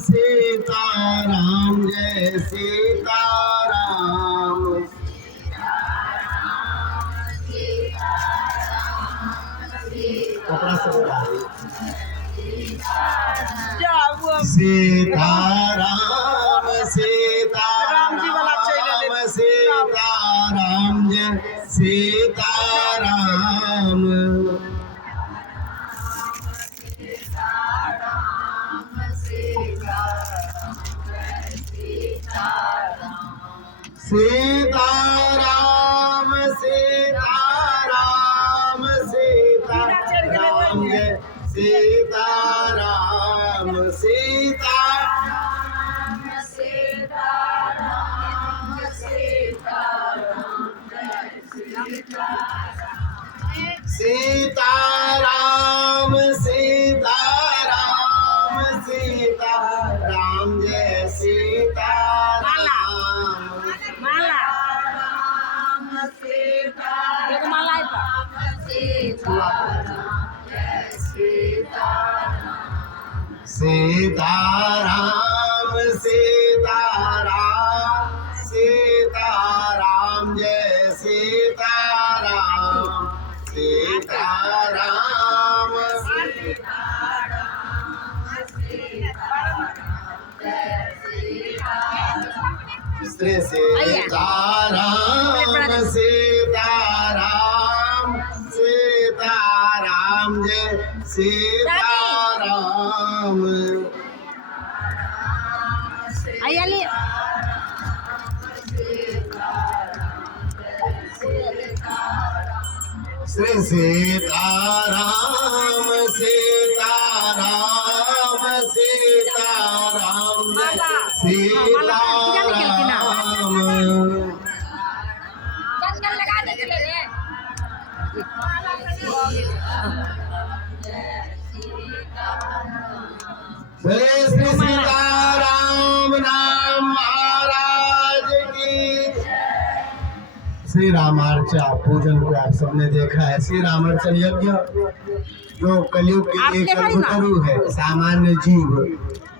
सीताराम जय सीताराम। कपड़ा सब सीताराम सीताराम सीताराम जय सीताराम। सीताराम सीताराम सीताराम जय सीताराम सीताराम सीताराम सीताराम सीताराम सीताराम जय सीताराम। सीताराम सीताराम सीताराम जय सीताराम सीताराम श्री सीताराम सीताराम सीताराम जय सीताराम। श्री सीताराम सीताराम सीताराम सीताराम। श्री सीताराम नाम महाराज की। श्री रामार्चा पूजन को आप सबने देखा है। श्री रामार्चन यज्ञ जो कलयुग के लिए कल्पतरु है। सामान्य जीव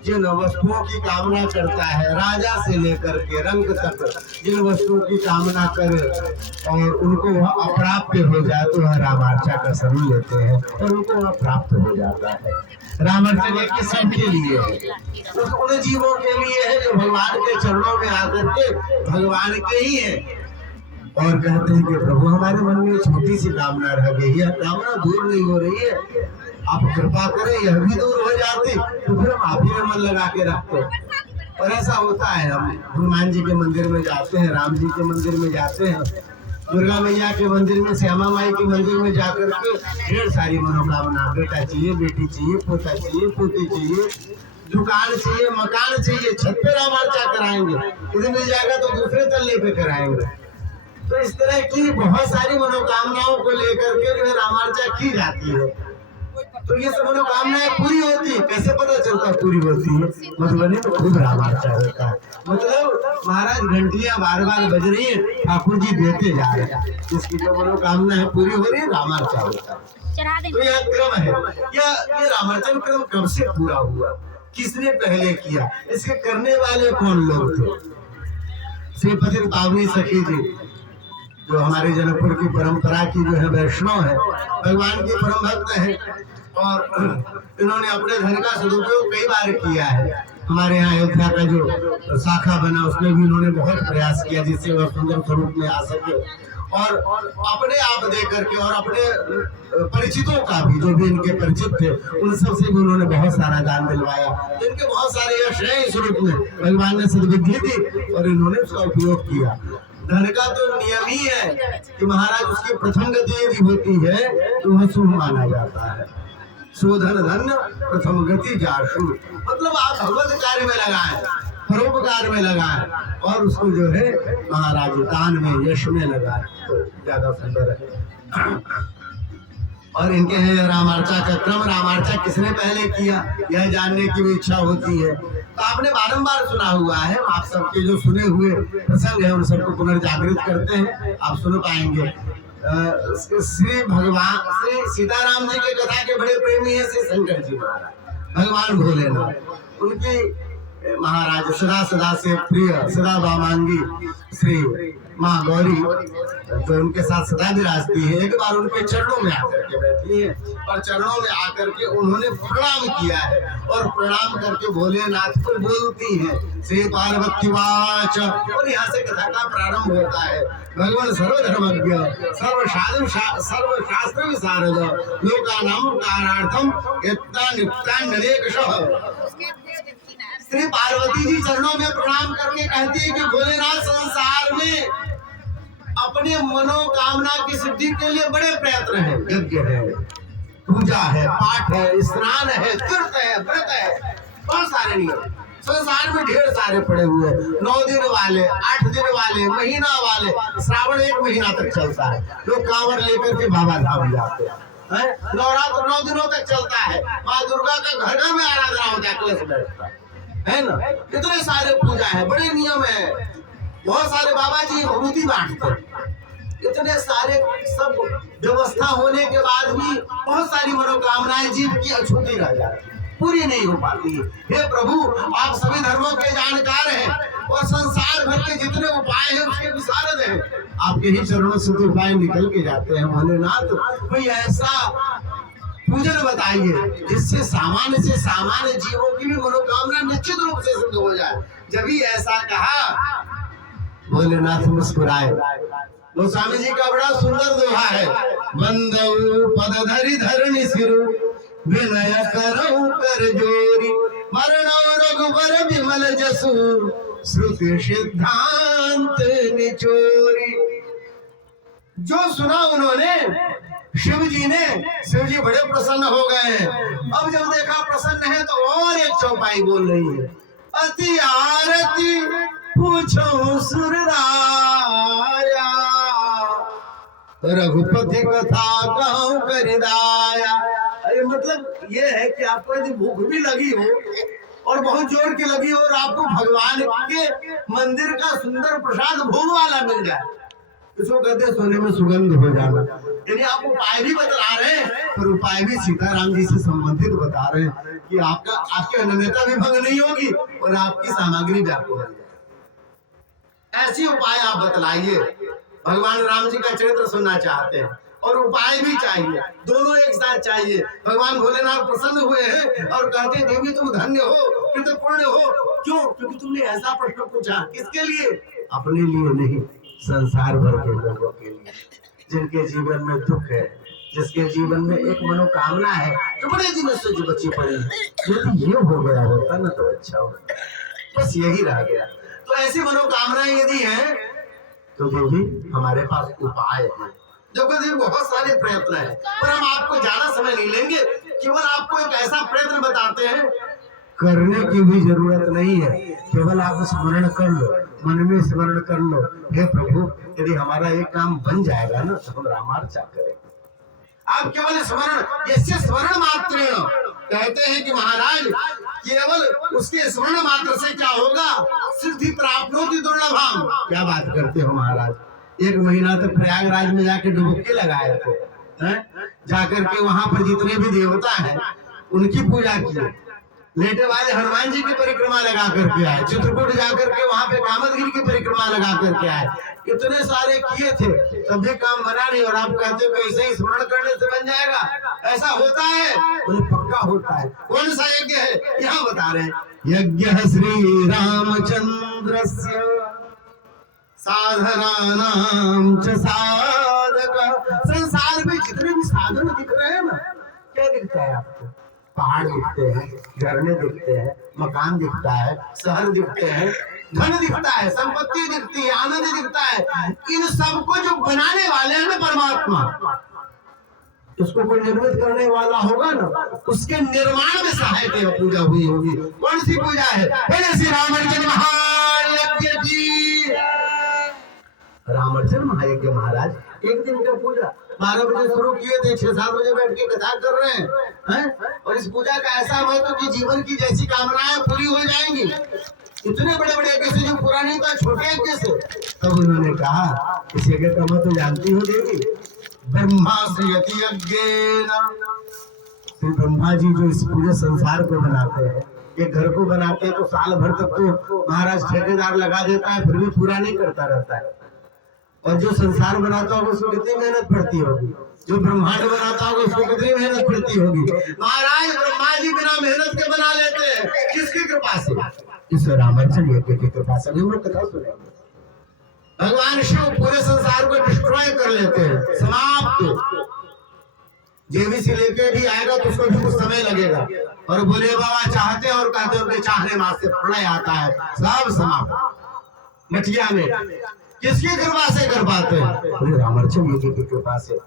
जिन वस्तुओं की कामना करता है, राजा से लेकर के रंग तक जिन वस्तुओं की कामना करे और उनको वह अप्राप्य हो जाए तो वह रामार्चा का शरण लेते हैं और उनको वह प्राप्त हो जाता है। रामार्चन यज्ञ सबके लिए है, उन जीवों के लिए है जो भगवान के चरणों में आकर के भगवान के ही है और कहते हैं कि प्रभु हमारे मन में छोटी सी कामना रह गई है, कामना दूर नहीं हो रही है, आप कृपा करें यह भी दूर हो जाती तो फिर हम आप ही में मन लगा के रखते। और ऐसा होता है, हम हनुमान जी के मंदिर में जाते हैं, राम जी के मंदिर में जाते हैं, दुर्गा मैया के मंदिर में, श्यामा माई के मंदिर में जाकर के ढेर सारी मनोकामना, बेटा चाहिए, बेटी चाहिए, पोता चाहिए, पोती चाहिए, दुकान चाहिए, मकान चाहिए, छत पे रामार्चा कराएंगे, इधर मिल जाएगा तो दूसरे तल्ले पे कराएंगे। तो इस तरह की बहुत सारी मनोकामनाओं को लेकर के जो है रामार्चा की जाती है। तो ये सब मनोकामनाएं पूरी होती है। कैसे पता चलता है पूरी होती है? मधुबनी में खूब रामार्चा होता है। मतलब महाराज घंटियां बार बार बज रही है, ठाकुर जी देते जा रहे हैं, इसकी जो मनोकामना है पूरी हो रही है, रामार्चा होता है। तो यह क्रम है। ये रामार्चन क्रम कब से पूरा हुआ, किसने पहले किया, इसके करने वाले कौन लोग थे? श्रीपति पावनी सखी जी जो हमारे जनकपुर की परंपरा की जो है वैष्णव है, भगवान की परम भक्त है और इन्होंने अपने धन का सदुपयोग कई बार किया है। हमारे यहाँ अयोध्या का जो शाखा बना उसमें भी इन्होंने बहुत प्रयास किया जिससे वह सुंदर स्वरूप में आ सके और अपने आप दे करके और अपने परिचितों का भी जो भी इनके परिचित थे उन सब से भी उन्होंने बहुत सारा दान दिलवाया। इनके बहुत सारे यश है इस रूप में, भगवान ने सद्बुद्धि दी और इन्होंने उसका उपयोग किया। धन का तो नियम ही है कि महाराज उसकी प्रथम गति यदि होती है तो वह शुभ माना जाता है। शोधन धन्य प्रथम गति जाशु, मतलब आप भगवत कार्य में लगाएं, परोपकार में लगाएं और उसको जो है महाराज दान में, यश में लगाएं तो ज्यादा सुंदर है। और इनके हैं रामार्चा का क्रम। रामार्चा किसने पहले किया यह जानने की भी इच्छा होती है तो आपने बारंबार सुना हुआ है। आप सबके जो सुने हुए प्रसंग है उन सबको पुनर्जागृत करते हैं, आप सुन पाएंगे। श्री भगवान श्री सीताराम जी के कथा के बड़े प्रेमी है श्री शंकर जी महाराज। भगवान भोलेनाथ। उनकी महाराज सदा सदा से प्रिय सदा वामांगी श्री माँ गौरी जो उनके साथ सदा विराजती है, एक बार उनके चरणों में आकर के बैठी है और चरणों में आकर के उन्होंने प्रणाम किया है और प्रणाम करके भोलेनाथ को बोलती हैं श्री पार्वती वाच। और यहाँ से कथा का प्रारंभ होता है। भगवान सर्वधर्मज्ञ सर्वशास्त्र विशारद लोकानां कारणार्थम श्री पार्वती जी चरणों में प्रणाम करके कहती है कि भोलेनाथ संसार में अपने मनोकामना की सिद्धि के लिए बड़े प्रयत्न है, यज्ञ है, पूजा है, पाठ है, स्नान है, तीर्थ है, व्रत है, बहुत सारे नियम संसार में ढेर सारे पड़े हुए हैं। 9 दिन वाले, 8 दिन वाले, महीना वाले, श्रावण 1 महीना तक चलता है। लोग कांवर लेकर के बाबा धाम जाते हैं। नवरात्र 9 दिनों तक चलता है। माँ दुर्गा का घर घर में आराधना होता है, कलश बैठता है ना। इतने सारे पूजा है, बड़े नियम है, बहुत सारे बाबा जी विभूति बांटते हैं। इतने सारे सब व्यवस्था होने के बाद भी बहुत सारी मनोकामनाएं जीव की अछूती रह जाती है, पूरी नहीं हो पाती। हे प्रभु, आप सभी धर्मों के जानकार हैं और संसार भर के जितने उपाय हैं उसके विशारद हैं। आपके ही चरणों से तो उपाय निकल के जाते हैं भोलेनाथ। कोई ऐसा पूजन बताइए जिससे सामान्य से सामान्य जीवों की भी मनोकामना निश्चित रूप से सिद्ध हो जाए। जब ही ऐसा कहा भोलेनाथ मुस्कुराए। गोस्वामी जी का बड़ा सुंदर दोहा है। बंदऊ पद धरि धरणी सिरु विनय करऊ कर जोरी मरणौ रघुबर विमल जसु श्रुति सिद्धांत निचोरी। जो सुना उन्होंने शिव जी बड़े प्रसन्न हो गए हैं। अब जब देखा प्रसन्न है तो और एक चौपाई बोल रही है। अति आरती पूछो सुरराया रघुपति कथा कहूं करिदाया। अरे मतलब ये है कि आपको यदि भूख भी लगी हो और बहुत जोर की लगी हो और आपको भगवान के मंदिर का सुंदर प्रसाद भोग वाला मिल जाए, इसको कहते हैं सोने में सुगंध हो जाना। यानी आप उपाय भी बतला रहे हैं पर उपाय भी सीताराम जी से संबंधित बता रहे हैं कि आपकी अनन्यता भी भंग नहीं होगी और आपकी सामग्री भी आपको मिल जाएगी। ऐसी उपाय आप बतलाइए। भगवान राम जी का चरित्र सुनना चाहते हैं और उपाय भी चाहिए, दोनों एक साथ चाहिए। भगवान भोलेनाथ प्रसन्न हुए हैं और कहते हैं देवी तुम धन्य हो, कृतपूर्ण हो। क्यों? क्योंकि तुमने ऐसा प्रश्न पूछा। किसके लिए? अपने लिए नहीं, संसार भर के लोगों के लिए, जिनके जीवन में दुख है, जिसके जीवन में एक मनोकामना है जो बड़े दिनों से जो बची पड़ी है। यदि ये हो गया होता ना तो अच्छा होता, बस यही रह गया। तो ऐसी मनोकामनाएं यदि हैं तो देवी हमारे पास उपाय है। देखो देवी बहुत सारे प्रयत्न है पर हम आपको ज्यादा समय नहीं लेंगे, केवल आपको एक ऐसा प्रयत्न बताते हैं। करने की भी जरूरत नहीं है, केवल आप स्मरण कर लो, मन में स्मरण कर लो। हे प्रभु, यदि हमारा एक काम बन जाएगा ना तो हम रामार्चा करेंगे। आप केवल स्मरण, जिससे स्मरण मात्र कहते हैं कि महाराज केवल उसके स्मरण मात्र से क्या होगा? सिद्धि प्राप्त होती दुर्लभम। क्या बात करते हो महाराज। 1 महीना तक प्रयागराज में जाके डुबकी लगाए थे, जाकर के वहां पर जितने भी देवता हैं उनकी पूजा की। लेटे वाले हनुमान जी की परिक्रमा लगा करके आए, चित्रकूट जाकर के वहां पे कामदगिरि की परिक्रमा लगा करके आए। इतने सारे किए थे तब भी काम बना नहीं और आप कहते हो कि ऐसे ही स्मरण करने से बन जाएगा। ऐसा होता है? बोले पक्का होता है। कौन सा यज्ञ है? यहाँ बता रहे हैं। यज्ञ श्री रामचंद्र साधनानां च साधक। संसार में जितने भी साधन दिख रहे हैं ना, क्या दिखता है आपको? पहाड़ दिखते हैं, झरने दिखते हैं, मकान दिखता है, शहर दिखते हैं, धन दिखता है, संपत्ति दिखती है, आनंद दिखता है। इन सबको जो बनाने वाले हैं ना परमात्मा, उसको कोई निर्मित करने वाला होगा ना, उसके निर्माण में सहायक पूजा हुई होगी। कौन सी पूजा है? श्री रामचंद्र महायज्ञ की। रामचंद्र महायज्ञ महाराज 1 दिन का पूजा 12 बजे शुरू किए थे, 6-7 बजे बैठ के कथा कर रहे हैं। और इस पूजा का ऐसा महत्व कि जीवन की जैसी कामनाएं पूरी हो जाएंगी। इतने बड़े बड़े यज्ञ से जो पूरा नहीं था, छोटे यज्ञ से। तब उन्होंने कहा इस यज्ञ का महत्व जानती हो देवी? ब्रह्मा श्रीयति यज्ञेन श्री ब्रह्मा जी जो इस पूरे संसार को बनाते हैं, एक घर को बनाते हैं तो साल भर तक तो महाराज ठेकेदार लगा देता है, फिर भी पूरा नहीं करता रहता है। और जो संसार बनाता होगा उसको कितनी मेहनत पड़ती होगी, जो ब्रह्मांड बनाता होगा उसको कितनी मेहनत पड़ती होगी। महाराज ब्रह्मा जी बिना मेहनत के बना लेते हैं, किसकी कृपा से? इस रामाचंद्र यज्ञ की कृपा से। हम लोग कथा सुनेंगे, भगवान शिव पूरे संसार को डिस्ट्रॉय कर लेते हैं, समाप्त। जेबी से लेके भी आएगा तो उसको भी कुछ समय लगेगा, और बोले बाबा चाहते और कहते उनके चाहने मां से प्रलय आता है, सब समाप्त मटिया में। किसकी कृपा से कर पाते हैं? रामाचंद्र जी की कृपा से।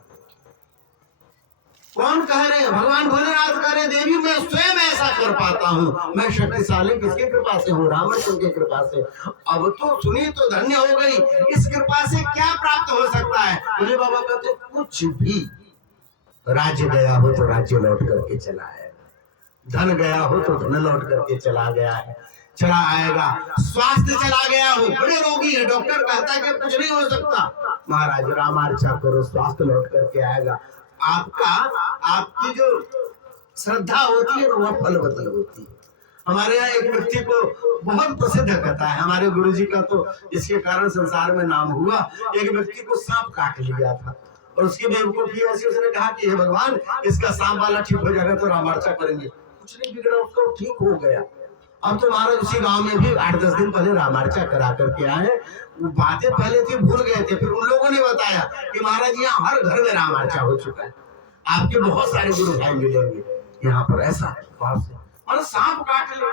कौन कह रहे हैं? भगवान भोलेनाथ कह रहे देवी मैं स्वयं ऐसा कर पाता हूँ, मैं शक्तिशाली किसकी कृपा से हूँ? रामचंद्र की कृपा से। अब तो सुनी तो धन्य हो गई, इस कृपा से क्या प्राप्त हो सकता है? बोले बाबा कहते कुछ भी। राज्य गया हो तो राज्य लौट करके चला है, धन गया हो तो धन लौट करके चला गया है, चला आएगा। स्वास्थ्य चला गया हो, बड़े रोगी है, डॉक्टर कहता है कि कुछ नहीं हो सकता, महाराज रामार्चा करो, स्वास्थ्य लौट करके आएगा। आपकी जो श्रद्धा होती है वह फलवती होती है। हमारे यहाँ एक व्यक्ति को बहुत प्रसिद्ध कहता है, हमारे गुरुजी का तो इसके कारण संसार में नाम हुआ। एक व्यक्ति को सांप काट लिया था और उसकी बेवकूफी ऐसी, उसने कहा कि हे भगवान इसका सांप वाला ठीक हो जाएगा तो रामार्चा करेंगे। कुछ नहीं बिगड़ा, उसको ठीक हो गया। अब तो महाराज उसी गांव में भी 8-10 दिन पहले रामार्चा करा करके आए। बातें पहले थी भूल गए थे, फिर उन लोगों ने बताया कि महाराज यहाँ हर घर में रामार्चा हो चुका है, आपके बहुत सारे गुरु भाई मिलेंगे यहाँ पर। ऐसा और सांप काट ले,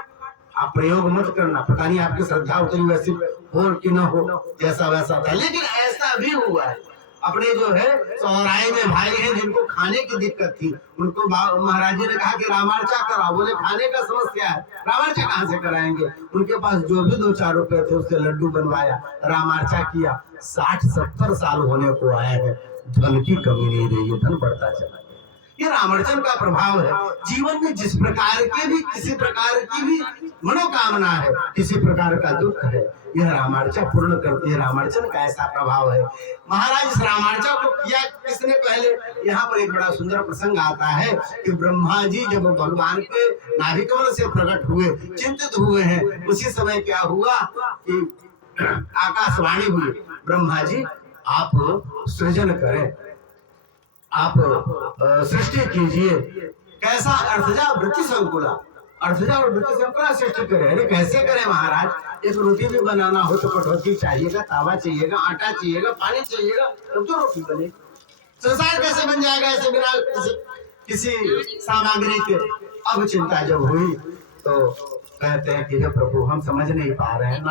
आप प्रयोग मत करना, पता नहीं आपकी श्रद्धा उतनी वैसी हो कि न हो, जैसा वैसा था। लेकिन ऐसा भी हुआ है, अपने जो है चौराहे में भाई हैं जिनको खाने की दिक्कत थी, उनको महाराज जी ने कहा कि रामार्चा कराओ। बोले खाने का समस्या है, रामार्चा कहाँ से कराएंगे? उनके पास जो भी 2-4 रुपए थे उससे लड्डू बनवाया, रामार्चा किया। 60-70 साल होने को आए हैं, धन की कमी नहीं रही है, धन बढ़ता चला। ये रामार्चन का प्रभाव है। जीवन में जिस प्रकार के भी किसी प्रकार की भी मनोकामना है, किसी प्रकार का दुख है, यह रामार्चा पूर्ण करती है। रामार्चन का ऐसा प्रभाव है। महाराज इस रामार्चा को किया किसने पहले? यहाँ पर एक बड़ा सुंदर प्रसंग आता है कि ब्रह्मा जी जब भगवान के नाभि कमल से प्रकट हुए, चिंतित हुए हैं, उसी समय क्या हुआ कि आकाशवाणी हुई, ब्रह्मा जी आप सृजन करें, आप सृष्टि कीजिए। कैसा? अर्थजा वृत्ति संकुला, अर्थजा और वृत्ति संकुला सृष्टि करें। अरे कैसे करें महाराज? एक रोटी भी बनाना हो तो कटौती चाहिएगा, तावा चाहिएगा, आटा चाहिएगा, पानी चाहिएगा, तब तो रोटी बनेगी। संसार कैसे बन जाएगा ऐसे बिना किसी सामग्री के? अब चिंता जब हुई तो कहते हैं कि हे प्रभु हम समझ नहीं पा रहे हैं,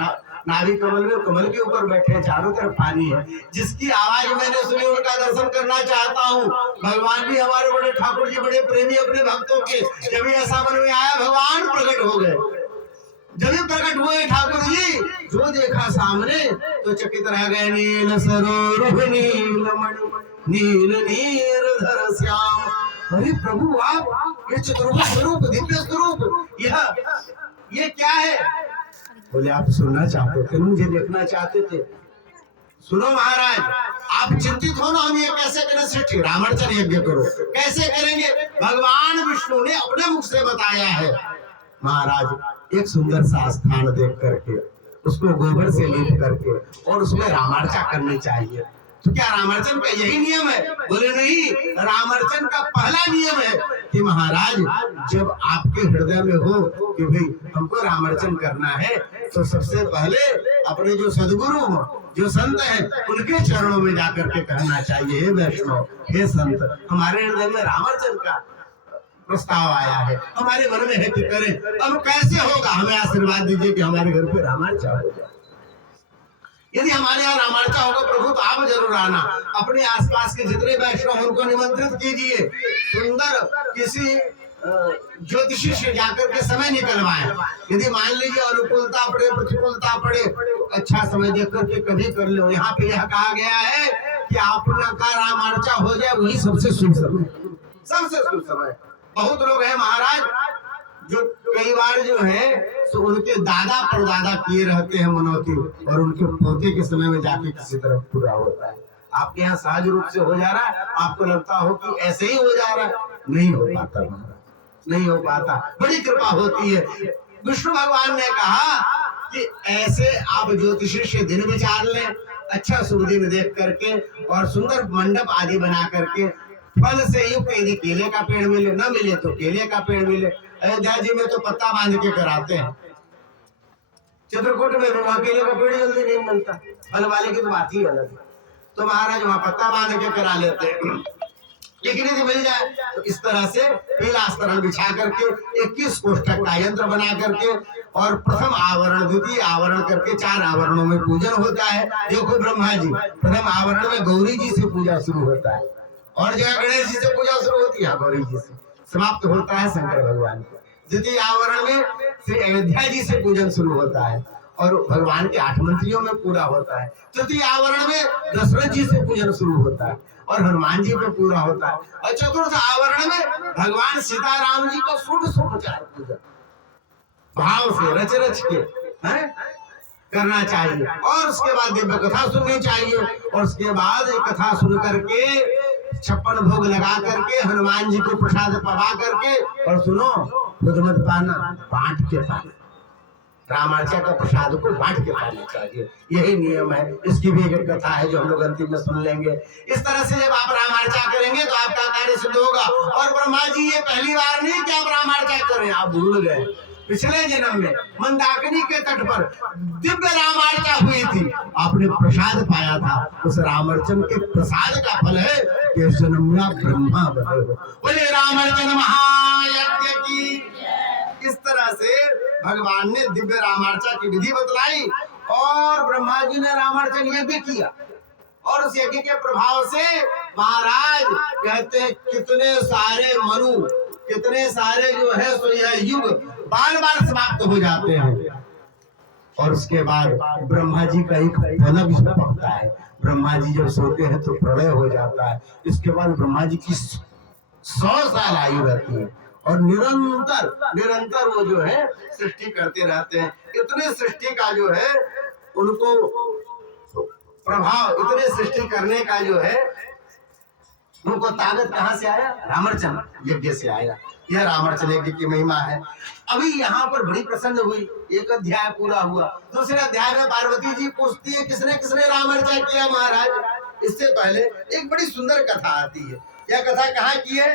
नाभि कमल में कमल के ऊपर बैठे, चारों तरफ पानी है, जिसकी आवाज मैंने सुनी उनका दर्शन करना चाहता हूँ। भगवान भी हमारे बड़े ठाकुर जी बड़े प्रेमी अपने भक्तों के, जब ऐसा मन में आया भगवान प्रकट हो गए। जब भी प्रकट हुए ठाकुर जी, जो देखा सामने तो चकित रह गए। नील सरोवर नीलमणि नील नीरधर श्याम। अरे प्रभु आप ये चतुर्भुज स्वरूप, दिव्य स्वरूप, ये क्या है? बोले आप सुनना चाहते थे, मुझे देखना चाहते थे। सुनो महाराज, आप चिंतित हो ना, हम ये कैसे करें सृष्टि? रामार्चन यज्ञ करो। कैसे करेंगे? भगवान विष्णु ने अपने मुख से बताया है। महाराज एक सुंदर सा स्थान देख करके, उसको गोबर से लीप करके और उसमें रामार्चा करनी चाहिए। तो क्या रामार्चन का यही नियम है? बोले नहीं, रामार्चन का पहला नियम है कि महाराज जब आपके हृदय में हो कि भाई हमको रामार्चन करना है, तो सबसे पहले अपने जो सदगुरु हो, जो संत हैं, उनके चरणों में जाकर के कहना चाहिए, हे वैष्णव, हे संत, हमारे हृदय में रामार्चन का प्रस्ताव आया है, हमारे मन में है कि करें। अब कैसे होगा? हमें आशीर्वाद दीजिए कि हमारे घर पे रामार्चा हो जाए। यदि हमारे यहाँ रामार्चा होगा प्रभु तो आप जरूर आना। अपने आसपास के जितने वैष्णव उनको निमंत्रित कीजिए। सुंदर किसी ज्योतिषी से जाकर के समय निकलवाएं। यदि मान लीजिए अनुकूलता पड़े, प्रतिकूलता पड़े, अच्छा समय देख करके कभी कर लो। यहाँ पे यह कहा गया है कि आपका रामार्चा हो जाए, वही सबसे शुभ समय, सबसे शुभ समय। बहुत लोग हैं महाराज जो कई बार जो है तो उनके दादा परदादा किए रहते हैं मनौती, और उनके पोते के समय में जाके किसी तरफ पूरा होता है। आपके यहाँ सहज रूप से हो जा रहा है, आपको लगता हो कि ऐसे ही हो जा रहा है, नहीं हो पाता महाराज। नहीं हो पाता, बड़ी कृपा होती है। विष्णु भगवान ने कहा कि ऐसे आप ज्योतिषी से दिन विचार लें, अच्छा शुभ दिन देख करके और सुंदर मंडप आदि बना करके, फल से युक्त यदि केले का पेड़ मिले, न मिले तो केले का पेड़ मिले। अयोध्या जी में तो पत्ता बांध के कराते हैं, चित्रकूट में भी वहां केले का पेड़ जल्दी नहीं मिलता, फल वाले की तो बात ही अलग है। तो महाराज वहां पत्ता बांध के करा लेते हैं, लेकिन यदि मिल जाए तो इस तरह से पीलास्तरण बिछा करके 21 कोष्ठक का यंत्र बना करके और प्रथम आवरण द्वितीय आवरण करके 4 आवरणों में पूजन होता है। देखो ब्रह्मा जी प्रथम आवरण में गौरी जी से पूजा शुरू होता है, और जगह गणेश जी से पूजा शुरू होती है, गौरी जी से समाप्त होता है शंकर भगवान का। द्वितीय आवरण में श्री अयोध्या जी से पूजन शुरू होता है और भगवान के 8 मंत्रियों में पूरा होता है। तृतीय आवरण में दशरथ जी से पूजन शुरू होता है और हनुमान जी पे पूरा होता है। और चतुर्थ आवरण में भगवान सीताराम जी का षोडशोपचार पूजन भाव से रच रच के करना चाहिए, और उसके बाद दिव्य कथा सुननी चाहिए, और उसके बाद कथा सुन करके 56 भोग लगा करके हनुमान जी को प्रसाद पवा करके, और सुनो खुद मत पाना, बांट के पाना, रामार्चा का प्रसाद को बांट के पाना चाहिए, यही नियम है। इसकी भी एक कथा है जो हम लोग अंतिम में सुन लेंगे। इस तरह से जब आप रामार्चा करेंगे तो आपका कार्य सिद्ध होगा। और ब्रह्मा जी ये पहली बार नहीं कि आप रामार्चा करें, आप भूल गए, पिछले जन्म में मंदाकिनी के तट पर दिव्य रामार्चा हुई थी, आपने प्रसाद पाया था, उस रामार्चन के प्रसाद का फल है कि इस जन्म में आप ब्रह्मा बने हो। बोले रामार्चन महायज्ञ की। इस तरह से भगवान ने दिव्य रामार्चा की विधि बतलाई और ब्रह्मा जी ने रामार्चन यज्ञ किया, और उस यज्ञ के प्रभाव से महाराज कहते हैं कितने सारे मनु, कितने सारे जो है सो यह युग बार बार समाप्त हो जाते हैं। और उसके बाद ब्रह्मा जी का एक पलक पड़ता है, ब्रह्मा जी जब सोते हैं तो प्रलय हो जाता है। इसके बाद ब्रह्मा जी की 100 साल आयु रहती है और निरंतर वो जो है सृष्टि करते रहते हैं। इतने सृष्टि का जो है उनको प्रभाव, इतने सृष्टि करने का जो है उनको ताकत कहां से आया? रामार्चन यज्ञ से आया। यह रामार्चन यज्ञ की महिमा है। अभी यहाँ पर बड़ी प्रसन्न हुई, एक अध्याय पूरा हुआ। दूसरे अध्याय में पार्वती जी पूछती है किसने किसने रामार्चन किया महाराज। इससे पहले एक बड़ी सुंदर कथा आती है। यह कथा कहाँ की है?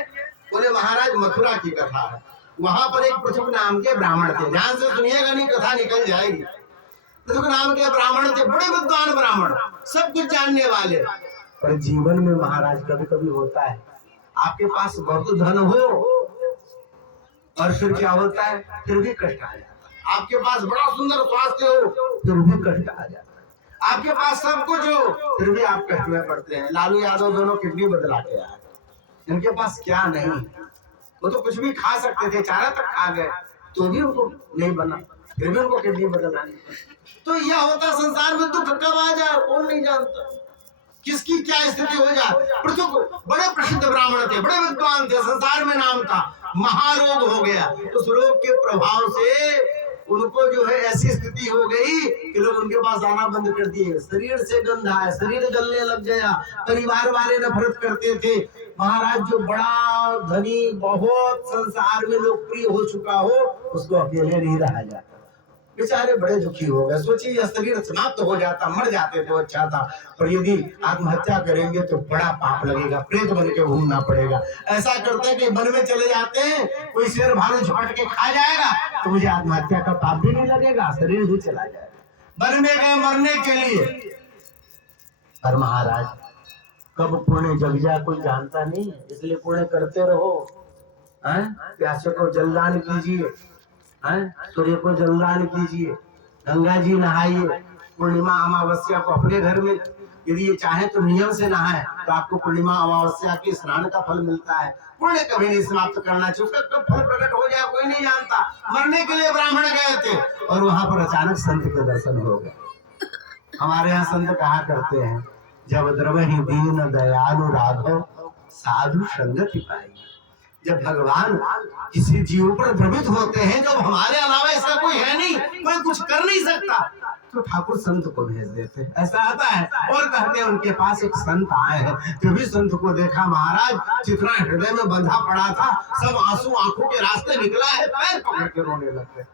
बोले महाराज मथुरा की कथा है। वहां पर एक पृथु नाम के ब्राह्मण थे, ध्यान से सुनिएगा नहीं कथा निकल जाएगी। पृथु नाम के ब्राह्मण थे, बड़े विद्वान ब्राह्मण, सब कुछ जानने वाले। पर जीवन में महाराज कभी कभी होता है आपके पास बहुत धन हो और फिर क्या होता है, फिर भी कष्ट आ जाता है। आपके पास बड़ा सुंदर स्वास्थ्य हो फिर भी कष्ट आ जाता है। आपके पास सब कुछ हो फिर भी आप कष्ट में पड़ते हैं। लालू यादव दोनों किडनी बदला के आए, इनके पास क्या नहीं, वो तो कुछ भी खा सकते थे, चारा तक खा गए तो भी उनको नहीं बना, फिर भी उनको किडनी बदलानी पड़ी। तो यह होता संसार में दुख कब आ जाए कौन नहीं जानता, किसकी क्या स्थिति हो जाए। पृथु बड़े प्रसिद्ध ब्राह्मण थे, बड़े विद्वान थे, संसार में नाम था। महारोग हो गया, उस रोग के प्रभाव से उनको जो है ऐसी स्थिति हो गई कि लोग उनके पास आना बंद कर दिए। शरीर से गंध आया, शरीर गलने लग गया, परिवार वाले नफरत करते थे। महाराज जो बड़ा धनी, बहुत संसार में लोकप्रिय हो चुका हो, उसको अकेले नहीं रहा जाता। बेचारे बड़े दुखी हो गए, सोचिए यह शरीर समाप्त हो जाता, मर जाते तो अच्छा था, पर यदि आत्महत्या करेंगे तो बड़ा पाप लगेगा, प्रेत बन के घूमना पड़ेगा। ऐसा करते हैं कि वन में चले जाते हैं, कोई शेर भालू झपट के खा जाएगा तो मुझे आत्महत्या का पाप भी नहीं लगेगा, शरीर भी चला जाएगा। वन में गए मरने के लिए, पर महाराज कब पुण्य जग जाए कोई जानता नहीं, इसलिए पुण्य करते रहो। प्यासे को जलदान कीजिए, सूर्य को जलदान कीजिए, गंगा जी नहाइए, पूर्णिमा अमावस्या को अपने घर में यदि ये चाहे तो नियम से नहाए तो आपको पूर्णिमा अमावस्या के स्नान का फल मिलता है। पुण्य कभी नहीं समाप्त करना चाहिए, उसका कब फल प्रकट हो जाए कोई नहीं जानता। मरने के लिए ब्राह्मण गए थे और वहां पर अचानक संत के दर्शन हो गए। हमारे यहाँ संत कहा करते हैं, जब द्रवहि दीन दयालु राघव साधु संगति पाई। जब भगवान किसी जीव पर द्रवित होते हैं, जब हमारे अलावा इसका कोई है नहीं, कोई कुछ कर नहीं सकता, तो ठाकुर संत को भेज देते, ऐसा आता है। और कहते हैं उनके पास एक संत आए हैं, जब भी संत को देखा महाराज जितना हृदय में बंधा पड़ा था सब आंसू आंखों के रास्ते निकला है, पैर पकड़ के रोने लग गए।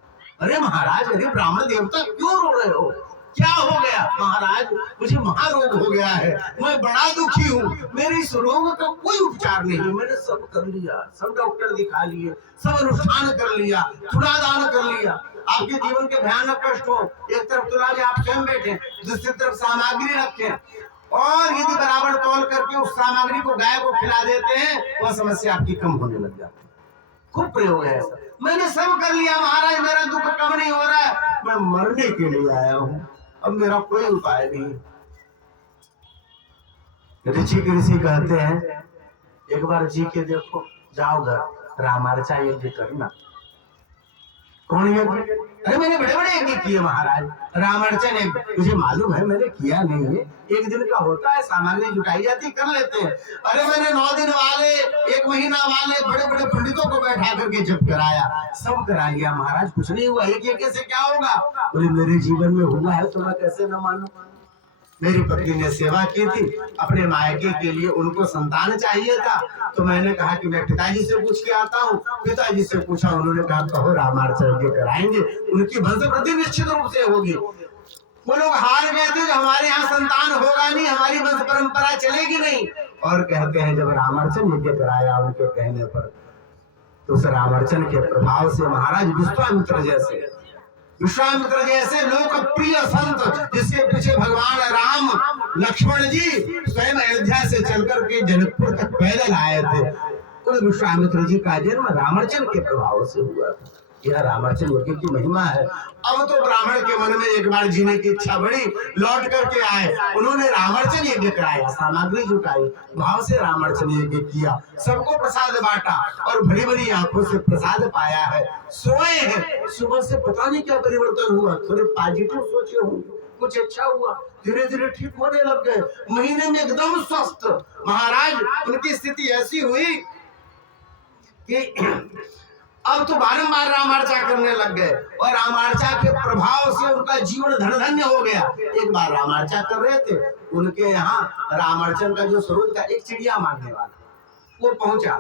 अरे महाराज, अरे ब्राह्मण देवता क्यों रो रहे हो, क्या हो गया? महाराज मुझे महारोग हो गया है, मैं बड़ा दुखी हूँ, मेरे इस रोग का कोई उपचार नहीं है। मैंने सब कर लिया, सब डॉक्टर दिखा लिए, सब अनुष्ठान कर लिया, तुला दान कर लिया। आपके जीवन के भयानक कष्ट हो, एक तरफ तुला जी आप स्वयं बैठे, दूसरी तरफ सामग्री रखे, और यदि बराबर तौल करके उस सामग्री को गाय को खिला देते हैं, वह समस्या आपकी कम होने लग जाती है। खूब प्रयोग है ऐसा। मैंने सब कर लिया महाराज, मेरा दुख कम नहीं हो रहा है, मैं मरने के लिए आया हूँ, अब मेरा कोई उपाय नहीं। ऋषि कहते हैं एक बार जी के देखो, जाओ घर रामार्चा यज्ञ करना। कौन यज्ञ? अरे मैंने बड़े बड़े यज्ञ किए महाराज, रामार्चन मुझे मालूम है, मैंने किया नहीं है, एक दिन का होता है, सामग्री जुटाई जाती, कर लेते हैं। अरे मैंने 9 दिन वाले, 1 महीना वाले बड़े बड़े पंडितों को बैठा करके जब कराया, सब करा लिया महाराज, कुछ नहीं हुआ। एक यज्ञ से क्या होगा? बोले मेरे जीवन में हुआ है तो मैं कैसे न मानूं। मेरी पत्नी ने सेवा की थी अपने मायके के लिए, उनको संतान चाहिए था, तो मैंने कहा कि मैं पिताजी से पूछ के आता हूँ। पिताजी से पूछा, उन्होंने कहा कहो रामार्चन यज्ञ कराएंगे, उनकी वंश वृद्धि निश्चित रूप से होगी। वो लोग हार गए थे, हमारे यहाँ संतान होगा नहीं, हमारी वंश परंपरा चलेगी नहीं। और कहते हैं जब रामार्चन यज्ञ कराया उनके कहने पर, तो उस रामार्चन के प्रभाव से महाराज विश्वामित्र जैसे लोकप्रिय संत, जिसके पीछे भगवान राम लक्ष्मण जी स्वयं अयोध्या से चलकर के जनकपुर तक पैदल आए थे, तो विश्वामित्र जी का जन्म रामार्चन के प्रभाव से हुआ था। यह रामार्चन यज्ञ की महिमा है। अब तो ब्राह्मण के मन में एक बार जीने की इच्छा बढ़ी, लौट करके आए, उन्होंने रामार्चन यज्ञ कराया, सामग्री जुटाई, भाव से रामार्चन यज्ञ किया, सबको प्रसाद बांटा और भरी भरी आंखों से प्रसाद पाया है। सोए हैं, सुबह से पता नहीं क्या परिवर्तन हुआ, थोड़े पॉजिटिव सोचे होंगे, कुछ अच्छा हुआ, धीरे धीरे ठीक होने लग गए, महीने में एकदम स्वस्थ। महाराज उनकी स्थिति ऐसी हुई कि अब तो बारंबार रामार्चा करने लग गए, और रामार्चा के प्रभाव से उनका जीवन धन्य हो गया। एक बार रामार्चा कर रहे थे, उनके यहाँ रामार्चन का जो स्वरूप था, एक चिड़िया मारने वाला वो पहुंचा।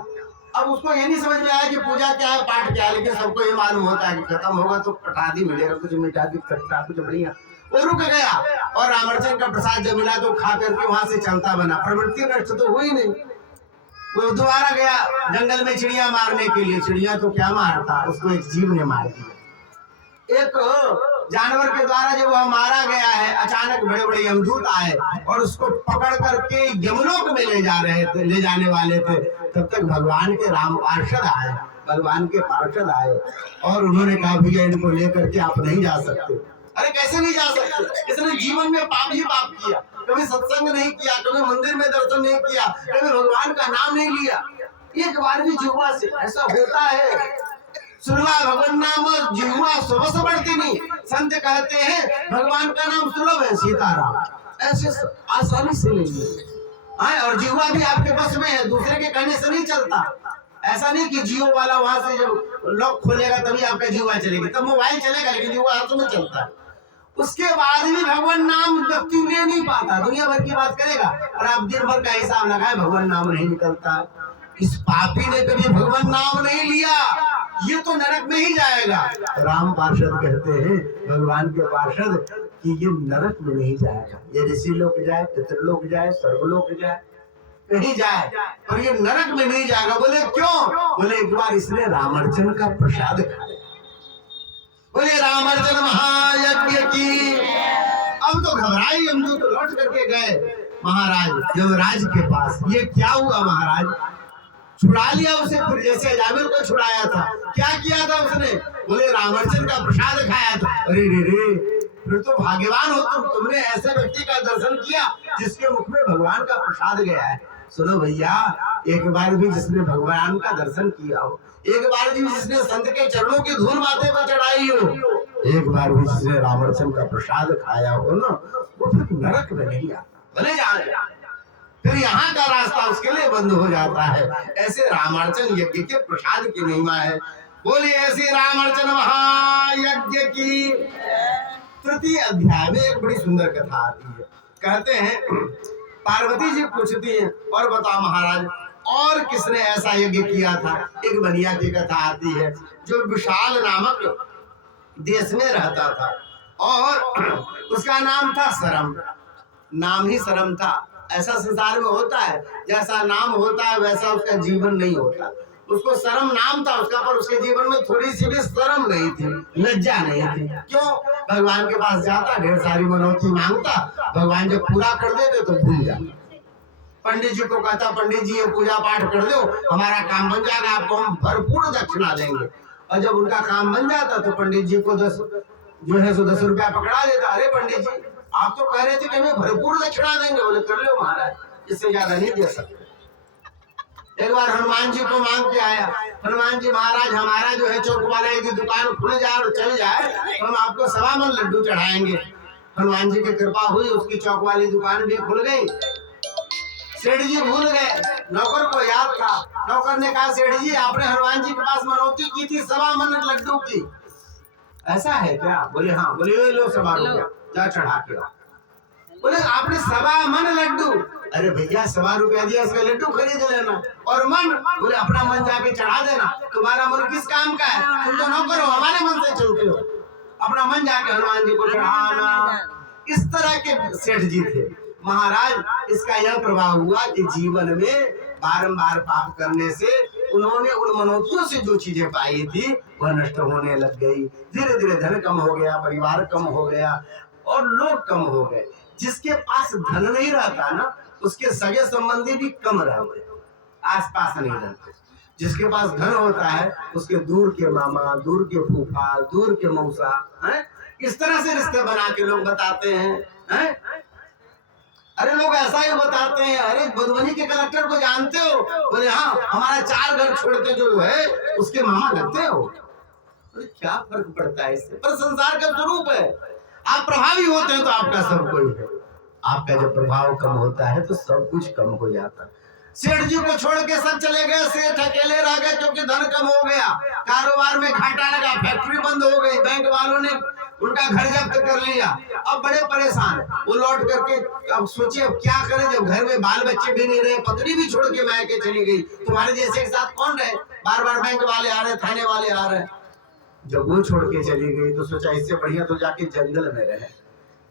अब उसको ये नहीं समझ में आया कि पूजा क्या है, पाठ क्या है, लेकिन सबको ये मालूम होता है कि खत्म होगा तो प्रसादी मिलेगा, कुछ मीठा की खट्टा कुछ बढ़िया। वो रुक गया, और रामार्चन का प्रसाद जब मिला तो खा करके वहां से चलता बना, प्रवृत्ति नष्ट तो हुई नहीं। वो दोबारा गया जंगल में चिड़िया मारने के लिए, चिड़िया तो क्या मारता, उसको एक जीव ने मार दिया। एक जानवर के द्वारा जब वह मारा गया है, अचानक बड़े बड़े यमदूत आए और उसको पकड़ करके यमलोक में ले जा रहे थे, ले जाने वाले थे। तब तक भगवान के राम पार्षद आए, भगवान के पार्षद आए, और उन्होंने कहा भैया इनको लेकर के आप नहीं जा सकते। अरे कैसे नहीं जा सकते, इसने जीवन में पाप ही पाप किया, कभी सत्संग नहीं किया, कभी मंदिर में दर्शन नहीं किया, कभी भगवान का नाम नहीं लिया। एक बार भी जिह्वा से ऐसा होता है, सुनवा भगवान नाम जिह्वा सुबह बढ़ती नहीं। संत कहते हैं भगवान का नाम सुलभ है, सीताराम ऐसे आसानी से लेंगे, और जिह्वा भी आपके बस में है, दूसरे के कहने से नहीं चलता। ऐसा नहीं कि जियो वाला वहां से जब लॉक खोलेगा तभी आपका जिह्वा चलेगी, तब मोबाइल चलेगा लेकिन जिह्वा हाथों में चलता है। उसके बाद भी भगवान नाम व्यक्ति ले नहीं पाता, दुनिया भर की बात करेगा, और आप दिन भर का हिसाब लगाए भगवान नाम नहीं निकलता। इस पापी ने कभी भगवान नाम नहीं लिया, ये तो नरक में ही जाएगा। राम पार्षद कहते हैं भगवान के पार्षद कि ये नरक में नहीं जाएगा, ये ऋषि लोग जाए, पितृलोक जाए, सर्वलोक जाए, कहीं जाए, पर ये नरक में नहीं जाएगा। बोले क्यों? बोले एक बार इसने रामार्चन का प्रसाद खाया। बोले रामार्चन महायज्ञ की। अब तो घबराई, हम तो लौट करके गए महाराज यमराज के पास। ये क्या हुआ महाराज? छुड़ा लिया उसे, फिर जैसे अजामिल को छुड़ाया था। क्या किया था उसने? बोले रामार्चन का प्रसाद खाया था। अरे रे रे, फिर तो भाग्यवान हो तुमने ऐसे व्यक्ति का दर्शन किया जिसके मुख में भगवान का प्रसाद गया है। सुनो भैया, एक बार भी जिसने भगवान का दर्शन किया हो, एक बार भी जिसने संत के चरणों की धूल माथे पर चढ़ाई हो, एक बार भी जिसने रामार्चन का प्रसाद खाया हो ना, वो फिर नरक में नहीं आता, भले जाए, फिर यहाँ का रास्ता उसके लिए बंद हो जाता है। ऐसे रामार्चन यज्ञ के प्रसाद की महिमा है। बोलिए ऐसे रामार्चन महायज्ञ की। तृतीय अध्याय में एक बड़ी सुंदर कथा आती है। कहते हैं पार्वती जी पूछती हैं, और बताओ महाराज और किसने ऐसा यज्ञ किया था। एक बनिया की कथा आती है जो विशाल नामक देश में रहता था और उसका नाम था शरम। नाम ही शरम था। ऐसा संसार में होता है, जैसा नाम होता है वैसा उसका जीवन नहीं होता। उसको शर्म नाम था उसका, पर उसके जीवन में थोड़ी सी भी शर्म नहीं थी, लज्जा नहीं थी। क्यों? भगवान के पास जाता, ढेर सारी मनौती मांगता, भगवान जब पूरा कर देते तो भूल जाता। पंडित जी को कहता, पंडित जी ये पूजा पाठ कर दो, हमारा काम बन जाएगा, आपको हम भरपूर दक्षिणा देंगे। और जब उनका काम बन जाता तो पंडित जी को 10 रुपया पकड़ा देता। अरे पंडित जी आप तो कह रहे थे कि हमें भरपूर दक्षिणा देंगे। बोले कर लो महाराज, इससे ज्यादा नहीं दे सकते। एक बार हनुमान जी को मांग के आया, हनुमान जी महाराज हमारा जो है चौक वाला की दुकान खुल जाए और चल जाए तो हम आपको 1.25 मन लड्डू चढ़ाएंगे। हनुमान जी की कृपा हुई, उसकी चौक वाली दुकान भी खुल गई। सेठ जी भूल गए, नौकर को याद था। नौकर ने कहा, सेठ जी आपने हनुमान जी के पास मनौती की थी 1.25 मन लड्डू की, ऐसा है क्या? बोले हाँ। बोले लो 1.25 रुपया, जा चढ़ा के। बोले आपने 1.25 मन लड्डू? अरे भैया 1.25 रुपया दिया, इसका लड्डू खरीद लेना। और मन? बोले अपना मन जाके चढ़ा देना। तुम्हारा मन किस काम का है? तुम तो नौकर हो, हमारे मन से चलते हो। अपना मन जाके हनुमान जी को चढ़ाना। इस तरह के सेठ जी थे महाराज। इसका यह प्रभाव हुआ कि जीवन में बारंबार पाप करने से उन्होंने उन मनौतियों से जो चीजें पाई थी वह नष्ट होने लग गई। धीरे धीरे धन कम हो गया, परिवार कम हो गया और लोग कम हो गए। जिसके पास धन नहीं रहता ना, उसके सगे संबंधी भी कम रहते, आसपास नहीं रहते। जिसके पास धन होता है उसके दूर के मामा, दूर के फूफा, दूर के मौसा, इस तरह से रिश्ते बना के लोग बताते हैं। अरे लोग ऐसा ही बताते हैं, अरे मधुबनी के कलेक्टर को जानते हो? बोले हाँ, हमारा 4 घर छोड़ के जो है उसके मामा लगते हो। अरे क्या फर्क पड़ता है इससे? पर संसार का स्वरूप है। आप प्रभावी होते हैं तो आपका सब कोई है। आपका जब प्रभाव कम होता है तो सब कुछ कम हो जाता है। सेठ जी को छोड़ के सब चले गए, सेठ अकेले रह गए क्योंकि धन कम हो गया, कारोबार में घाटा लगा, फैक्ट्री बंद हो गई, बैंक वालों ने उनका घर जब्त कर लिया। अब बड़े परेशान, वो लौट करके अब सोचिए अब क्या करें, जब घर में बाल बच्चे भी नहीं रहे, पत्नी भी छोड़ के मायके चली गई, तुम्हारे जैसे के साथ कौन रहे? बार बार बैंक वाले आ रहे, थाने वाले आ रहे। जब वो छोड़ के चली गई तो सोचा इससे बढ़िया तो जाके जंगल में रहे।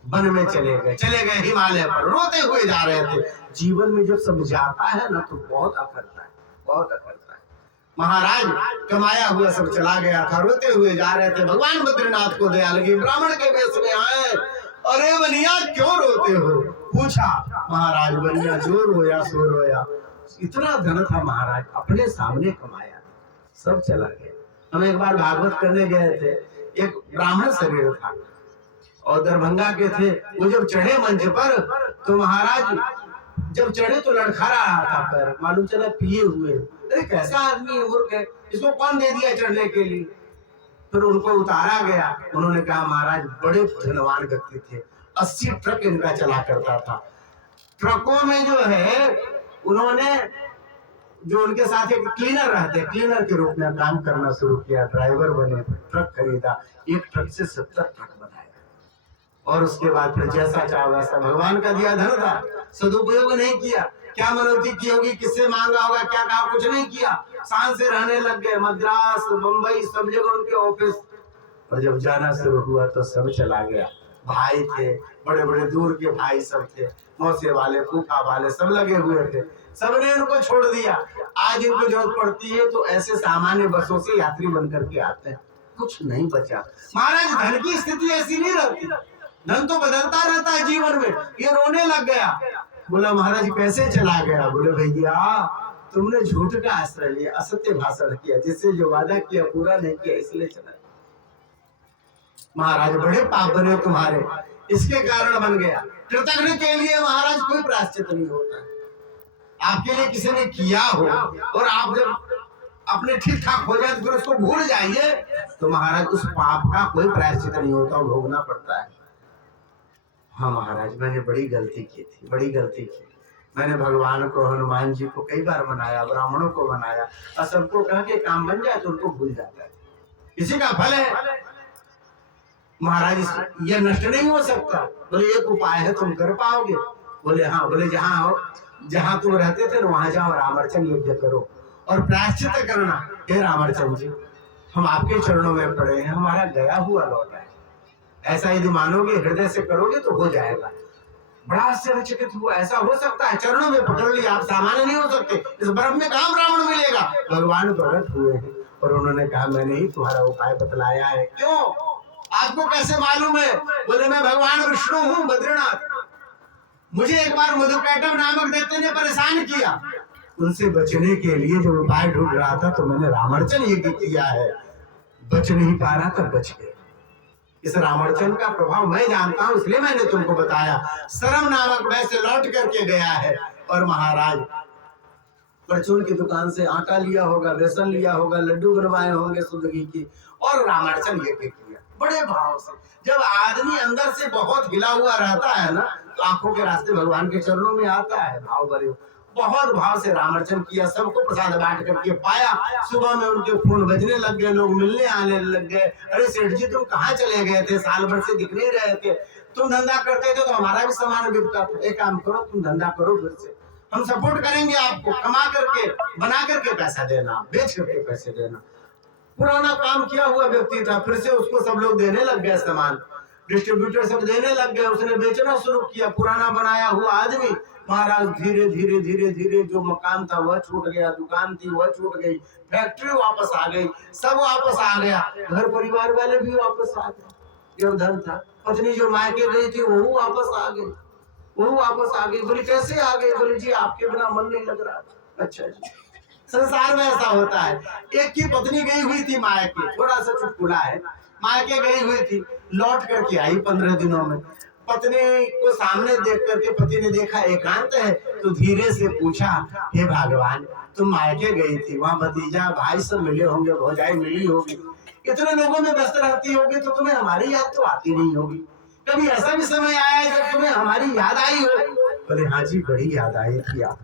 वन में चले गए हिमालय पर, रोते हुए जा रहे थे। जीवन में जब समझाता है ना तो बहुत अखरता है, बहुत अखरता है। महाराज कमाया हुआ सब चला गया था, रोते हुए जा रहे थे। भगवान बद्रीनाथ को दया लगी, ब्राह्मण के वेश में आए। अरे बनिया क्यों रोते हो? पूछा। महाराज बनिया जो रोया सो रोया। इतना धन था महाराज, अपने सामने कमाया, सब चला गया। हम एक बार भागवत करने गए थे, एक ब्राह्मण शरीर था और दरभंगा के थे। वो जब चढ़े मंच पर तो महाराज जब चढ़े तो लड़खड़ा रहा था पैर, मालूम चला पिए हुए। अरे कैसा आदमी है, मूर्ख है, इसको कौन दे दिया चढ़ने के लिए? फिर उनको उतारा गया। उन्होंने कहा महाराज बड़े धनवान व्यक्ति थे, 80 ट्रक इनका चला करता था। ट्रकों में जो है उन्होंने जो उनके साथ एक क्लीनर रहते, क्लीनर के रूप में काम करना शुरू किया, ड्राइवर बने, ट्रक खरीदा, एक ट्रक से 70 ट्रक बनाया। और उसके बाद फिर जैसा चाहा वैसा, भगवान का दिया धन था, सदुपयोग नहीं किया। क्या मनौती की होगी, किससे मांगा होगा, क्या कहा, कुछ नहीं किया। शान से रहने लग गए, मद्रास मुंबई सब जगह उनके ऑफिस। और जब जाना शुरू हुआ तो सब चला गया। भाई थे, बड़े बड़े दूर के भाई सब थे, मौसे वाले, फूफा वाले सब लगे हुए थे, सबने इनको छोड़ दिया। आज इनको जरूरत पड़ती है तो ऐसे सामान्य बसों से यात्री बनकर के आते हैं, कुछ नहीं बचा। महाराज धन की स्थिति ऐसी नहीं रहती, धन तो बदलता रहता है जीवन में। ये रोने लग गया, बोला महाराज कैसे चला गया? बोले भैया तुमने झूठ का आश्रय लिया, असत्य भाषण किया, जिससे जो वादा किया पूरा नहीं किया, इसलिए चला। महाराज बड़े पाप बने तुम्हारे, इसके कारण बन गया। कृतज्ञ के लिए महाराज कोई प्रायश्चित नहीं होता है। आपके लिए किसी ने किया हो और आप जब अपने ठीक ठाक हो जाए तो फिर उसको भूल जाइए तो महाराज उस पाप का कोई प्रायश्चित नहीं होता, भोगना पड़ता है। हाँ महाराज मैंने बड़ी गलती की थी, बड़ी गलती की। मैंने भगवान को, हनुमान जी को कई बार मनाया, ब्राह्मणों को मनाया, और सबको कहा कि काम बन जाए तो उनको भूल जाता है। इसी का फल है। महाराज ये नष्ट नहीं हो सकता। बोले एक उपाय है, तुम कर पाओगे? बोले हाँ। बोले जहाँ तुम रहते थे ना वहां जाओ, रामार्चन यज्ञ करो और प्रायश्चित करना। हे रामार्चन जी, हम आपके चरणों में पड़े हैं, हमारा गया हुआ लौटा है, ऐसा यदि मानोगे, हृदय से करोगे तो हो जाएगा। बड़ा आश्चर्यचकित हुआ, ऐसा हो सकता है? चरणों में पकड़ लिया, आप सामान्य नहीं हो सकते, इस बर्फ में कहाँ ब्राह्मण मिलेगा? भगवान प्रकट हुए हैं और उन्होंने कहा मैंने ही तुम्हारा उपाय बतलाया है। क्यों, आपको कैसे मालूम है? बोले मैं भगवान विष्णु हूँ बद्रीनाथ। मुझे एक बार मधुकैटभ नामक दैत्य ने परेशान किया, उनसे बचने के लिए जो उपाय ढूंढ रहा था तो मैंने रामार्चन यज्ञ किया है। बच नहीं पा रहा था, बच गया। इस रामार्चन का प्रभाव मैं जानता हूं, इसलिए मैंने तुमको बताया। सरम नामक वैसे लौट करके गया है और महाराज परचून की दुकान से आटा लिया होगा, बेसन लिया होगा, लड्डू बनवाए होंगे शुद्ध घी की, और रामार्चन यज्ञ किया बड़े भाव से। जब आदमी अंदर से बहुत हिला हुआ रहता है ना, तो आंखों के रास्ते भगवान के चरणों में आता है भाव भरे। बहुत भाव से रामार्चन किया, सबको प्रसाद बांट करके पाया। सुबह में उनके फोन बजने लग गए, लोग मिलने आने लग गए। अरे सेठ जी तुम कहाँ चले गए थे, साल भर से दिख नहीं रहे थे, तुम धंधा करते थे तो हमारा भी सामान बिकता था। एक काम करो, तुम धंधा करो फिर से, हम सपोर्ट करेंगे आपको, कमा करके बना करके पैसा देना, बेच करके पैसे देना। पुराना काम किया हुआ व्यक्ति था, फिर से उसको सब लोग देने लग गए सामान, डिस्ट्रीब्यूटर सब देने लग गए, उसने बेचना शुरू किया। पुराना बनाया हुआ आदमी महाराज धीरे धीरे धीरे धीरे जो मकान था वह छूट गया, दुकान थी वह छूट गई, फैक्ट्री वापस आ गई, सब वापस आ गया, घर परिवार वाले भी वापस आ गए, जो धन था। पत्नी जो मायके गई थी वो वापस आ गई, वो वापस आ गई। बोली कैसे आ गई? बोली जी आपके बिना मन नहीं लग रहा। अच्छा जी, संसार में ऐसा होता है। एक की पत्नी गई हुई थी मायके, थोड़ा सा चुटकुला है, मायके गई हुई थी, लौट करके आई 15 दिनों में। पत्नी को सामने देख करके पति ने देखा एकांत है, तो धीरे से पूछा हे भगवान तुम मायके गई थी, वहाँ भतीजा भाई सब मिले होंगे, भौजाई मिली होगी, इतने लोगों में व्यस्त रहती होगी, तो तुम्हें हमारी याद तो आती नहीं होगी। कभी ऐसा भी समय आया है जब तुम्हें हमारी याद आई हो? बोले हाँ जी बड़ी याद आई थी आप।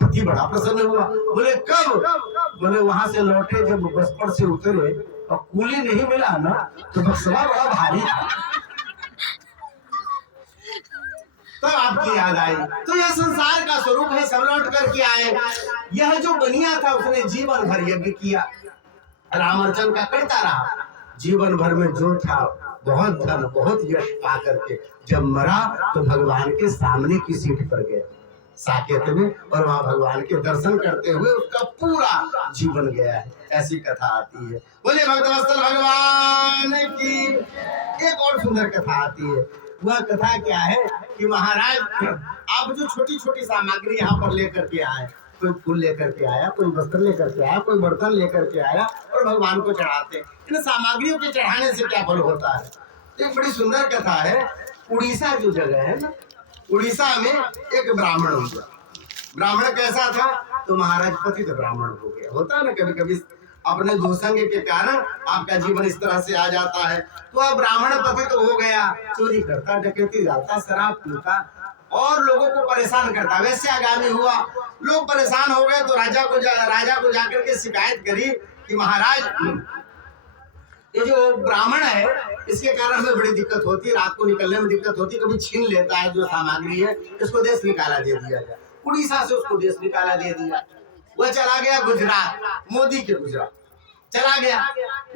पति बड़ा प्रसन्न हुआ। बोले कब? बोले वहां से लौटे जब बस पर से उतरे और कूली नहीं मिला ना, तो बक्सवा बड़ा भारी था, तब आपकी याद आई। तो यह संसार का स्वरूप है, सब लौट करके आए। यह जो बनिया था उसने जीवन भर यज्ञ किया, रामार्चन का करता रहा, जीवन भर में जो था बहुत धन बहुत यश पा करके जब मरा तो भगवान के सामने की सीट पर गया साकेत में, और वहां भगवान के दर्शन करते हुए उसका पूरा जीवन गया है। ऐसी कथा आती है। बोले भक्तवत्सल भगवान की। एक और सुंदर कथा आती है। वह कथा क्या है कि महाराज आप जो छोटी छोटी सामग्री यहाँ पर लेकर के आए, कोई फूल लेकर के आया, कोई वस्त्र लेकर के आया, कोई बर्तन लेकर के आया और भगवान को चढ़ाते। इन सामग्रियों के चढ़ाने से क्या फल होता है? एक बड़ी सुंदर कथा है। उड़ीसा जो जगह है ना, उड़ीसा में एक ब्राह्मण हुआ। ब्राह्मण कैसा था? तो महाराज पतित ब्राह्मण हो गया। होता है ना कभी कभी अपने दुसंग के कारण आपका जीवन इस तरह से आ जाता है। तो अब ब्राह्मण पतित हो गया, चोरी करता, डकैती जाता, शराब पीता और लोगों को परेशान करता, वैसे आगामी हुआ। लोग परेशान हो गए तो राजा को जाकर के शिकायत करी कि महाराज ये जो ब्राह्मण है इसके कारण हमें बड़ी दिक्कत होती है, रात को निकलने में दिक्कत होती है, कभी छीन लेता है जो सामग्री है, इसको देश निकाला दे दिया जाए। उड़ीसा से उसको देश निकाला दे दिया। वह चला गया गुजरात, मोदी के गुजरात चला गया।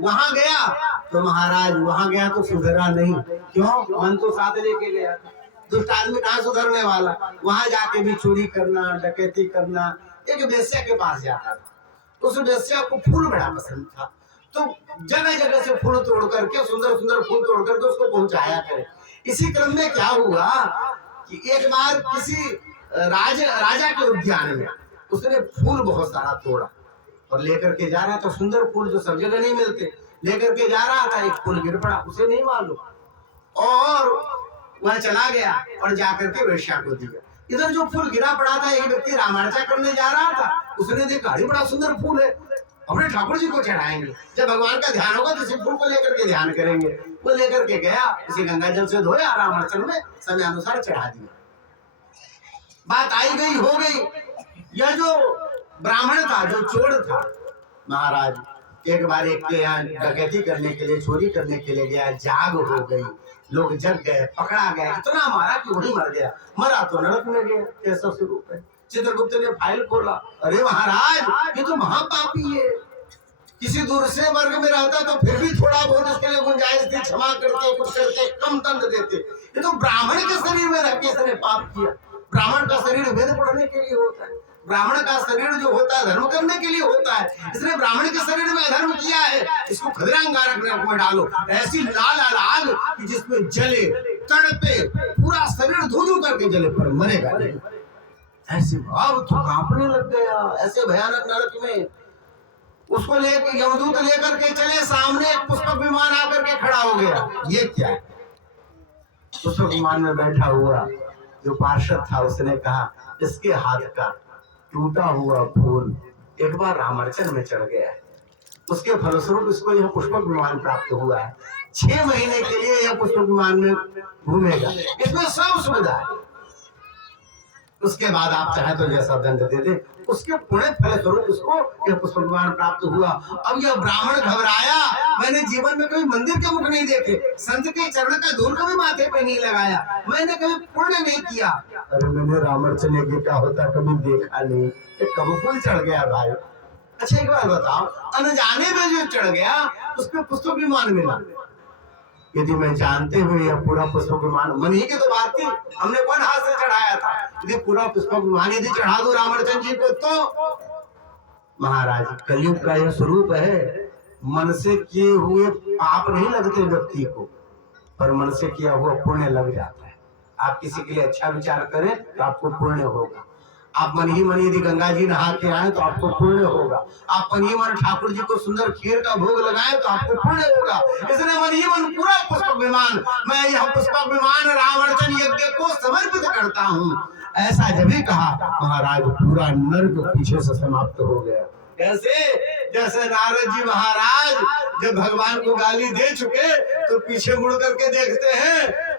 वहां गया तो महाराज वहां गया तो सुधरा नहीं। क्यों? मन तो साथ लेके गया, दुष्ट आदमी कहाँ सुधरने वाला। वहां जाके भी चोरी करना, डकैती करना। एक वेश्या के पास जाता था, उस वेश्या को फूल बड़ा पसंद था, तो जगह जगह से फूल तोड़ करके, सुंदर सुंदर फूल तोड़ करके उसको पहुंचाया करे। इसी क्रम में क्या हुआ कि एक बार किसी राजा के उद्यान में उसने फूल बहुत सारा तोड़ा और लेकर के जा रहा था। सुंदर फूल जो सब जगह नहीं मिलते, लेकर के जा रहा था, एक फूल गिर पड़ा, उसे नहीं मालूम और वह चला गया और जाकर के वेश्या को दिया। इधर जो फूल गिरा पड़ा था, एक व्यक्ति रामार्चन करने जा रहा था, उसने देखा अरे बड़ा सुंदर फूल है, अपने ठाकुर जी को चढ़ाएंगे, जब भगवान का ध्यान होगा तो इसी फूल को लेकर के ध्यान करेंगे। वो लेकर के गया, इसी गंगा जल से धोया, रामार्चन में समय अनुसार चढ़ा दिया। बात आई गई हो गई। यह जो ब्राह्मण था, जो चोर था महाराज, एक बार एक के यहाँ डकैती करने के लिए, चोरी करने के लिए गया, जाग हो गई, लोग जग गए, पकड़ा गया, इतना मारा कि वही मर गया। मरा तो नरक में गया। कैसा स्वरूप है। चित्रगुप्त ने फाइल खोला, अरे महाराज ये तो महापापी है, किसी दूसरे वर्ग में रहता तो फिर भी थोड़ा बहुत इसके लिए गुंजाइश थी, क्षमा करते, कुछ करते, कम दंड देते। ये तो ब्राह्मण के शरीर में रह के इसने पाप किया। ब्राह्मण का शरीर वेद पढ़ने के लिए होता है, ब्राह्मण का शरीर जो होता है धर्म करने के लिए होता है। इसने ब्राह्मण के शरीर में अधर्म किया है, इसको खदरांगारक नरक में डालो, ऐसी लाल आग कि जिसमें जले, तड़पे, पूरा शरीर धू धू करके जले, पर मरेगा नहीं। ऐसे भाव तो कांपने लग गया। ऐसे भयानक नरक में उसको लेकर यमदूत लेकर के चले, सामने एक पुष्पक विमान आकर के खड़ा हो गया। ये क्या है? पुष्पक विमान में बैठा हुआ जो पार्षद था उसने कहा, इसके हाथ का टूटा हुआ फूल एक बार रामार्चन में चढ़ गया है, उसके फलस्वरूप इसको यह पुष्पक विमान प्राप्त हुआ है। 6 महीने के लिए यह पुष्पक विमान में घूमेगा, इसमें सब सुविधा है। उसके बाद आप चाहे तो जैसा दंड दे दे, उसके पुण्य फल स्वरूप उसको यह पुष्पक विमान प्राप्त हुआ। अब यह ब्राह्मण घबराया, मैंने जीवन में कभी मंदिर के मुख नहीं देखे, संत के चरण का धूल कभी माथे पे नहीं लगाया, मैंने कभी पुण्य नहीं किया। अरे मैंने रामार्चन यज्ञ क्या होता कभी देखा नहीं, कब फूल चढ़ गया भाई। अच्छा एक बार बताओ, अनजाने में जो चढ़ गया उसको पुष्पक विमान मिला। यदि मैं जानते हुए यह पूरा पुष्पक विमान, मन ही की तो बात थी, हमने कौन हाथ से चढ़ाया था, यदि पूरा पुष्पक विमान यदि चढ़ा दो रामार्चन जी को तो महाराज कलयुग का यह स्वरूप है। मन से किए हुए पाप नहीं लगते व्यक्ति को, पर मन से किया हुआ पुण्य लग जाता है। आप किसी के लिए अच्छा विचार करें तो आपको पुण्य होगा। आप मन ही मन यदि गंगा जी नहा के आए तो आपको पुण्य होगा। आप मन ही मन ठाकुर जी को सुंदर खीर का भोग लगाएं तो आपको पुण्य होगा। इसलिए मन ही मन पूरा पुष्पक विमान, मैं यह पुष्पक विमान रामार्चन यज्ञ को समर्पित करता हूँ। ऐसा जब ही कहा महाराज पूरा नर्क पीछे से समाप्त हो गया। कैसे? जैसे नारद जी महाराज जब भगवान को गाली दे चुके तो पीछे मुड़ करके देखते हैं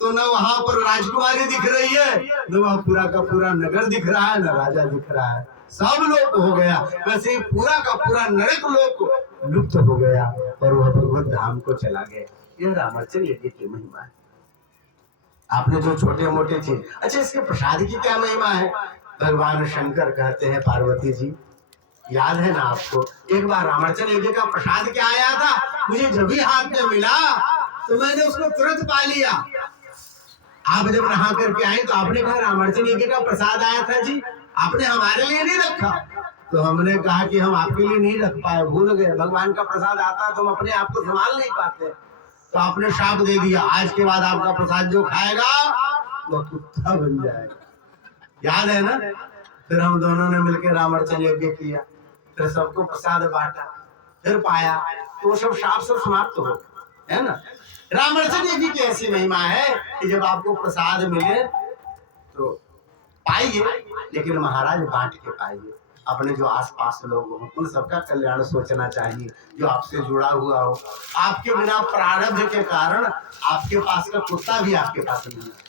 तो न वहां पर राजकुमारी दिख रही है, न वहां पूरा का पूरा नगर दिख रहा है, न राजा दिख रहा है, सब लोग हो गया। वैसे ही पूरा का पूरा नरक लोक लुप्त हो गया और वह भगवत धाम को चला गया। यह रामार्चन यज्ञ की महिमा है। आपने जो छोटे मोटे चीज, अच्छा इसके प्रसाद की क्या महिमा है? भगवान शंकर कहते हैं पार्वती जी, याद है ना आपको, एक बार रामार्चन यज्ञ का प्रसाद क्या आया था, मुझे जब भी हाथ में मिला तो मैंने उसको तुरंत पा लिया। आप जब नहा करके आए तो आपने कहा रामार्चन यज्ञ का प्रसाद आया था जी, आपने हमारे लिए नहीं रखा। तो हमने कहा कि हम आपके लिए नहीं रख पाए, भूल गए, भगवान का प्रसाद आता है तो हम अपने आप को संभाल नहीं पाते। तो आपने शाप दे दिया, आज के बाद आपका प्रसाद जो खाएगा वो कुत्ता बन जाएगा। याद है ना? फिर हम दोनों ने मिलकर रामार्चन यज्ञ किया, फिर सबको प्रसाद बांटा, फिर पाया, तो वो सब शाप सब समाप्त हो गए, है ना? रामार्चन यज्ञ की ऐसी महिमा है कि जब आपको प्रसाद मिले तो पाइए, लेकिन महाराज बांट के पाइए। अपने जो आसपास लोग हों उन सबका कल्याण सोचना चाहिए, जो आपसे जुड़ा हुआ हो। आपके बिना प्रारब्ध के कारण आपके पास का कुत्ता भी आपके पास नहीं है।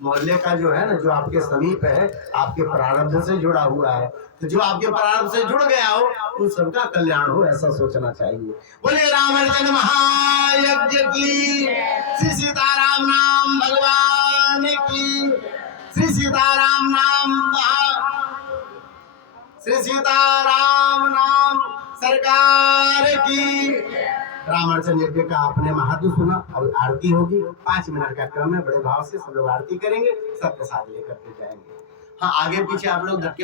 मोहल्ले का जो है ना, जो आपके समीप है, आपके प्रारब्ध से जुड़ा हुआ है, तो जो आपके प्रारब्ध से जुड़ गया हो उन सबका कल्याण हो, ऐसा सोचना चाहिए। बोले रामार्चन महायज्ञ की, श्री सीताराम नाम भगवान की, श्री सीताराम नाम, श्री सीताराम नाम सरकार की। रामार्चन यज्ञ का आपने महत्व सुना। अब आरती होगी, 5 मिनट का क्रम है, बड़े भाव से सब लोग आरती करेंगे, सब प्रसाद लेकर के जाएंगे। हाँ आगे पीछे आप लोग धक्के